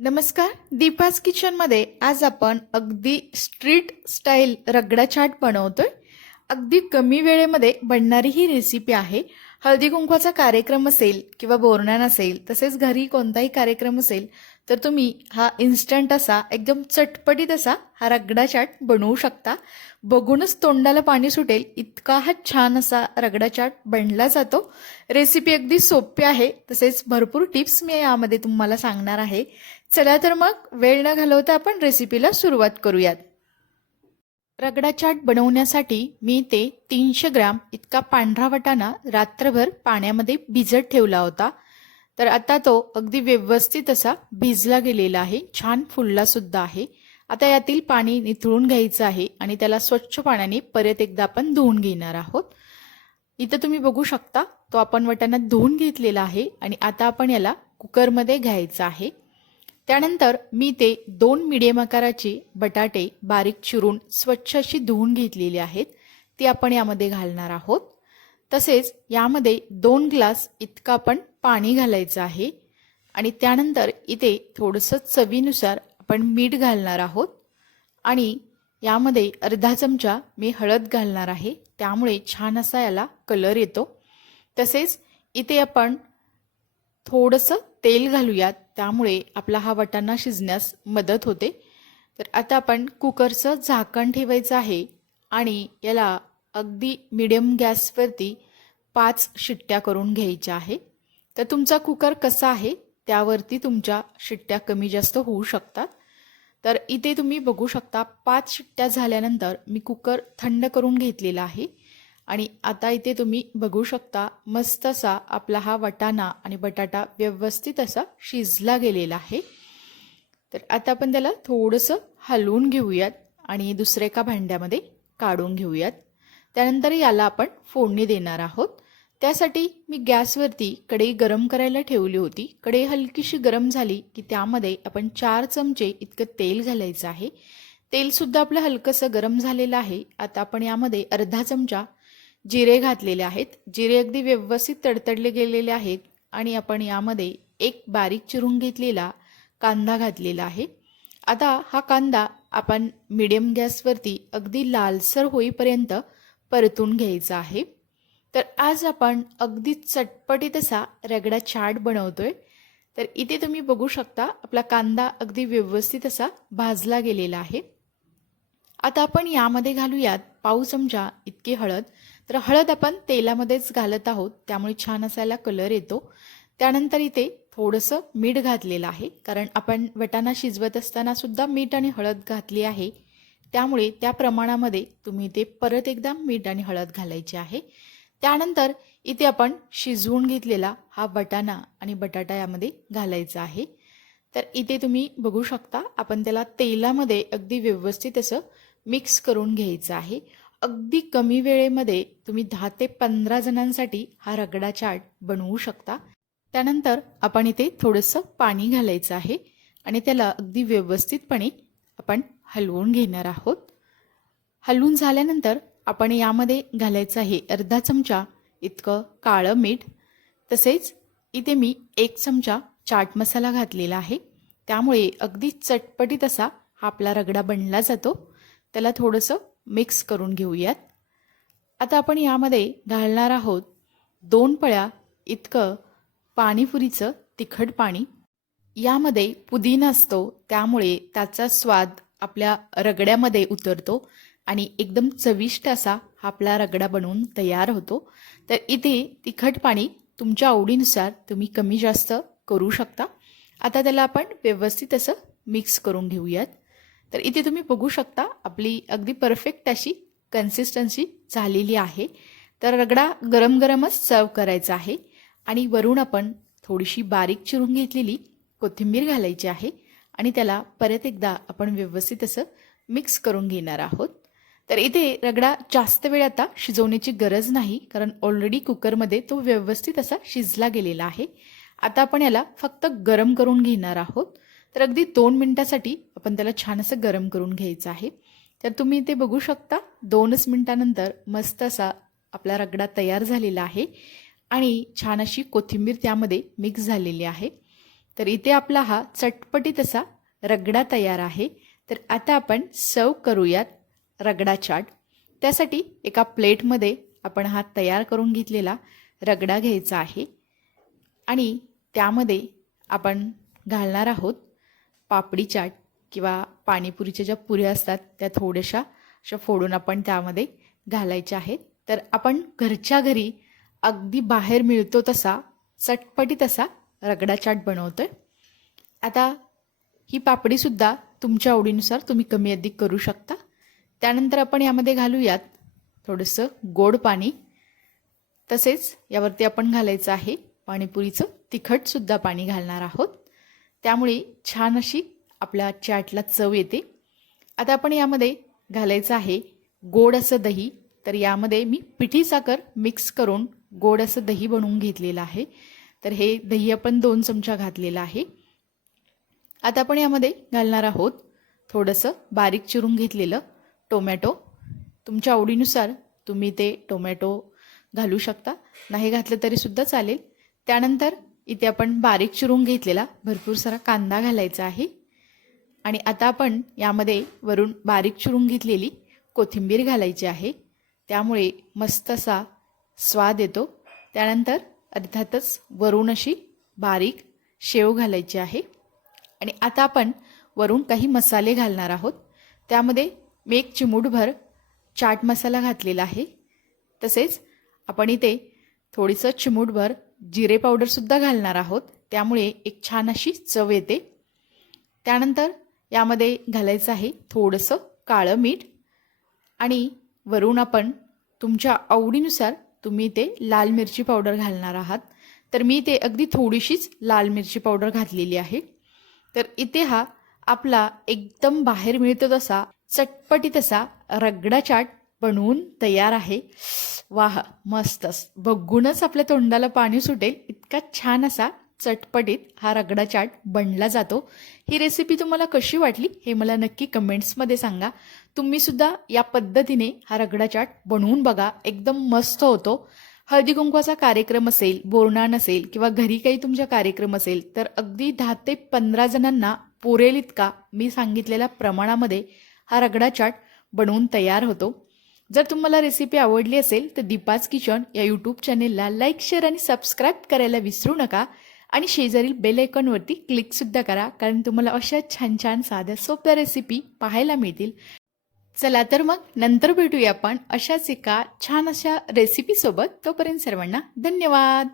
नमस्कार. दीपास किचनमध्ये आज आपण अगदी स्ट्रीट स्टाईल रगडा चाट बनवतोय. अगदी कमी वेळेमध्ये बनणारी ही रेसिपी आहे. हळदी कुंकवाचा कार्यक्रम असेल किंवा बोरणान असेल तसेच घरी कोणताही कार्यक्रम असेल तर तुम्ही हा इन्स्टंट असा एकदम चटपटीत असा हा रगडा चाट बनवू शकता. बघूनच तोंडाला पाणी सुटेल. इतका हा छान असा रगडा चाट बनला जातो. रेसिपी अगदी सोपी आहे. तसेच भरपूर टिप्स मी यामध्ये तुम्हाला सांगणार आहे. चला तर मग वेळ न घालवता आपण रेसिपीला सुरुवात करूयात. रगडा चाट बनवण्यासाठी मी ते तीनशे ग्राम इतका पांढरा वाटाणा रात्रभर पाण्यामध्ये भिजत ठेवला होता. तर आता तो अगदी व्यवस्थित असा भिजला गेलेला आहे. छान फुलला सुद्धा आहे. आता यातील पाणी निथळून घ्यायचं आहे आणि त्याला स्वच्छ पाण्याने परत एकदा आपण धुवून घेणार आहोत. इथं तुम्ही बघू शकता तो आपण वाटाणा धुवून घेतलेला आहे आणि आता आपण याला कुकरमध्ये घ्यायचं आहे. त्यानंतर मी ते दोन मिडियम आकाराचे बटाटे बारीक चिरून स्वच्छ अशी धुवून घेतलेली आहेत. ती आपण यामध्ये घालणार आहोत. तसेच यामध्ये दोन ग्लास इतकं आपण पाणी घालायचं आहे. आणि त्यानंतर इथे थोडंसं चवीनुसार आपण मीठ घालणार आहोत. आणि यामध्ये अर्धा चमचा मी हळद घालणार आहे. त्यामुळे छान असा याला कलर येतो. तसेच इथे आपण थोडंसं तेल घालूयात. त्यामुळे आपला हा वाटाणा शिजण्यास मदत होते. तर आता आपण कुकरचं झाकण ठेवायचं आहे. आणि याला अगदी मिडियम गॅसवरती पाच शिट्ट्या करून घ्यायच्या आहे. तर तुमचा कुकर कसा आहे? त्यावरती तुमच्या शिट्ट्या कमी जास्त होऊ शकतात. तर इथे तुम्ही बघू शकता पाच शिट्ट्या झाल्यानंतर मी कुकर थंड करून घेतलेला आहे. आणि आता इथे तुम्ही बघू शकता मस्त असा आपला हा वटाणा आणि बटाटा व्यवस्थित असा शिजला गेलेला आहे. तर आता आपण त्याला थोडंसं हलवून घेऊयात आणि दुसऱ्या एका भांड्यामध्ये काढून घेऊयात. त्यानंतर याला आपण फोडणी देणार आहोत. त्यासाठी मी गॅसवरती कढई गरम करायला ठेवली होती. कढई हलकीशी गरम झाली की त्यामध्ये आपण चार चमचे इतकं तेल घालायचं आहे. तेलसुद्धा आपलं हलकंसं गरम झालेलं आहे. आता आपण यामध्ये अर्धा चमचा जिरे घातलेले आहेत. जिरे अगदी व्यवस्थित तडतडले गेलेले आहेत आणि आपण यामध्ये एक बारीक चिरून घेतलेला कांदा घातलेला आहे. आता हा कांदा आपण मिडियम गॅसवरती अगदी लालसर होईपर्यंत परतून घ्यायचा आहे. तर आज आपण अगदी चटपटीत असा रगडा चाट बनवतोय. तर इथे तुम्ही बघू शकता आपला कांदा अगदी व्यवस्थित असा भाजला गेलेला आहे. आता आपण यामध्ये घालूयात पाऊ चमचा इतकी हळद. तर हळद आपण तेलामध्येच घालत आहोत त्यामुळे छान असायला कलर येतो. त्यानंतर इथे थोडंसं मीठ घातलेलं आहे कारण आपण वटाणा शिजवत असताना सुद्धा मीठ आणि हळद घातली आहे. त्यामुळे त्या प्रमाणामध्ये तुम्ही ते परत एकदा मीठ आणि हळद घालायचे आहे. त्यानंतर इथे आपण शिजवून घेतलेला हा बटाणा आणि बटाटा यामध्ये घालायचा आहे. तर इथे तुम्ही बघू शकता आपण त्याला तेलामध्ये अगदी व्यवस्थित असं मिक्स करून घ्यायचं आहे. अगदी कमी वेळेमध्ये तुम्ही दहा ते पंधरा जणांसाठी हा रगडा चाट बनवू शकता. त्यानंतर आपण इथे थोडंसं पाणी घालायचं आहे आणि त्याला अगदी व्यवस्थितपणे आपण हलवून घेणार आहोत. हलवून झाल्यानंतर आपण यामध्ये घालायचं आहे अर्धा चमचा इतकं काळं मीठ. तसेच इथे मी एक चमचा चाट मसाला घातलेला आहे. त्यामुळे अगदी चटपटीत असा हा आपला रगडा बनला जातो. त्याला थोडंसं मिक्स करून घेऊयात. आता आपण यामध्ये घालणार आहोत दोन पळ्या इतकं पाणीपुरीचं तिखट पाणी. यामध्ये पुदिना असतो त्यामुळे त्याचा स्वाद आपल्या रगड्यामध्ये उतरतो आणि एकदम चविष्ट असा हा आपला रगडा बनवून तयार होतो. तर इथे तिखट पाणी तुमच्या आवडीनुसार तुम्ही कमी जास्त करू शकता. आता त्याला आपण व्यवस्थित असं मिक्स करून घेऊयात. तर इथे तुम्ही बघू शकता आपली अगदी परफेक्ट अशी कन्सिस्टन्सी झालेली आहे. तर रगडा गरम गरमच सर्व करायचा आहे आणि वरून आपण थोडीशी बारीक चिरून घेतलेली कोथिंबीर घालायची आहे आणि त्याला परत एकदा आपण व्यवस्थित असं मिक्स करून घेणार आहोत. तर इथे रगडा जास्त वेळ आता शिजवण्याची गरज नाही कारण ऑलरेडी कुकरमध्ये तो व्यवस्थित असा शिजला गेलेला आहे. आता आपण याला फक्त गरम करून घेणार आहोत. तर अगदी दोन मिनटासाठी आपण त्याला छान असं गरम करून घ्यायचं आहे. तर तुम्ही इथे बघू शकता दोनच मिनटानंतर मस्त असा आपला रगडा तयार झालेला आहे. आणि छान अशी कोथिंबीर त्यामध्ये मिक्स झालेली आहे. तर इथे आपला हा चटपटीत असा रगडा तयार आहे. तर आता आपण सर्व करूयात रगडा चाट. त्यासाठी एका प्लेटमध्ये आपण हा तयार करून घेतलेला रगडा घ्यायचा आहे. आणि त्यामध्ये आपण घालणार आहोत पापडी चाट किंवा पाणीपुरीच्या ज्या पुऱ्या असतात त्या थोड्याशा अशा फोडून आपण त्यामध्ये घालायच्या आहेत. तर आपण घरच्या घरी अगदी बाहेर मिळतो तसा चटपटीत असा रगडा चाट बनवतो. आहे आता ही पापडीसुद्धा तुमच्या आवडीनुसार तुम्ही कमी अधिक करू शकता. त्यानंतर आपण यामध्ये घालूयात थोडंसं गोड पाणी. तसेच यावरती आपण घालायचं आहे पाणीपुरीचं. तिखटसुद्धा पाणी घालणार आहोत. त्यामुळे छान अशी आपल्या चाटला चव येते. आता आपण यामध्ये घालायचं आहे गोड असं दही. तर यामध्ये मी पिठी साखर मिक्स करून गोड असं दही बनवून घेतलेलं आहे. तर हे दही आपण दोन चमचा घातलेला आहे. आता आपण यामध्ये घालणार आहोत थोडंसं बारीक चिरून घेतलेलं टोमॅटो. तुमच्या आवडीनुसार तुम्ही ते टोमॅटो घालू शकता. नाही घातलं तरीसुद्धा चालेल. त्यानंतर इथे आपण बारीक चिरून घेतलेला भरपूर सारा कांदा घालायचा आहे. आणि आता आपण यामध्ये वरून बारीक चिरून घेतलेली कोथिंबीर घालायची आहे. त्यामुळे मस्त असा स्वाद येतो. त्यानंतर अर्थातच वरून अशी बारीक शेव घालायची आहे. आणि आता आपण वरून काही मसाले घालणार आहोत. त्यामध्ये मी एक चिमूटभर चाट मसाला घातलेला आहे. तसेच आपण इथे थोडीसं चिमूटभर जिरे पावडरसुद्धा घालणार आहोत. त्यामुळे एक छान अशी चव येते. त्यानंतर यामध्ये घालायचं आहे थोडंसं काळं मीठ. आणि वरून आपण तुमच्या आवडीनुसार तुम्ही ते लाल मिरची पावडर घालणार आहात. तर मी ते अगदी थोडीशीच लाल मिरची पावडर घातलेली आहे. तर इथे हा आपला एकदम बाहेर मिळतो तसा चटपटीत असा रगडा चाट बनवून तयार आहे. वाह मस्तच. बघूनच आपल्या तोंडाला पाणी सुटेल. इतका छान असा चटपटीत हा रगडा चाट बनला जातो. ही रेसिपी तुम्हाला कशी वाटली हे मला नक्की कमेंट्समध्ये सांगा. तुम्ही सुद्धा या पद्धतीने हा रगडा चाट बनवून बघा. एकदम मस्त होतो. हळदी कुंकवाचा कार्यक्रम असेल बोरणा असेल किंवा घरी काही तुमचा कार्यक्रम असेल तर अगदी दहा ते पंधरा जणांना पुरेल इतका मी सांगितलेल्या प्रमाणामध्ये हा रगडा चाट बनवून तयार होतो. जर तुम्हाला रेसिपी आवडली असेल तर दीपाज किचन या यूट्यूब चॅनेलला लाईक शेअर आणि सबस्क्राईब करायला विसरू नका. आणि शेजारील बेल आयकॉनवरती क्लिकसुद्धा करा कारण तुम्हाला अशा छान छान साध्या सोप्या रेसिपी पाहायला मिळतील. चला तर मग नंतर भेटूया आपण अशाच एका छान अशा रेसिपीसोबत तोपर्यंत सर्वांना धन्यवाद!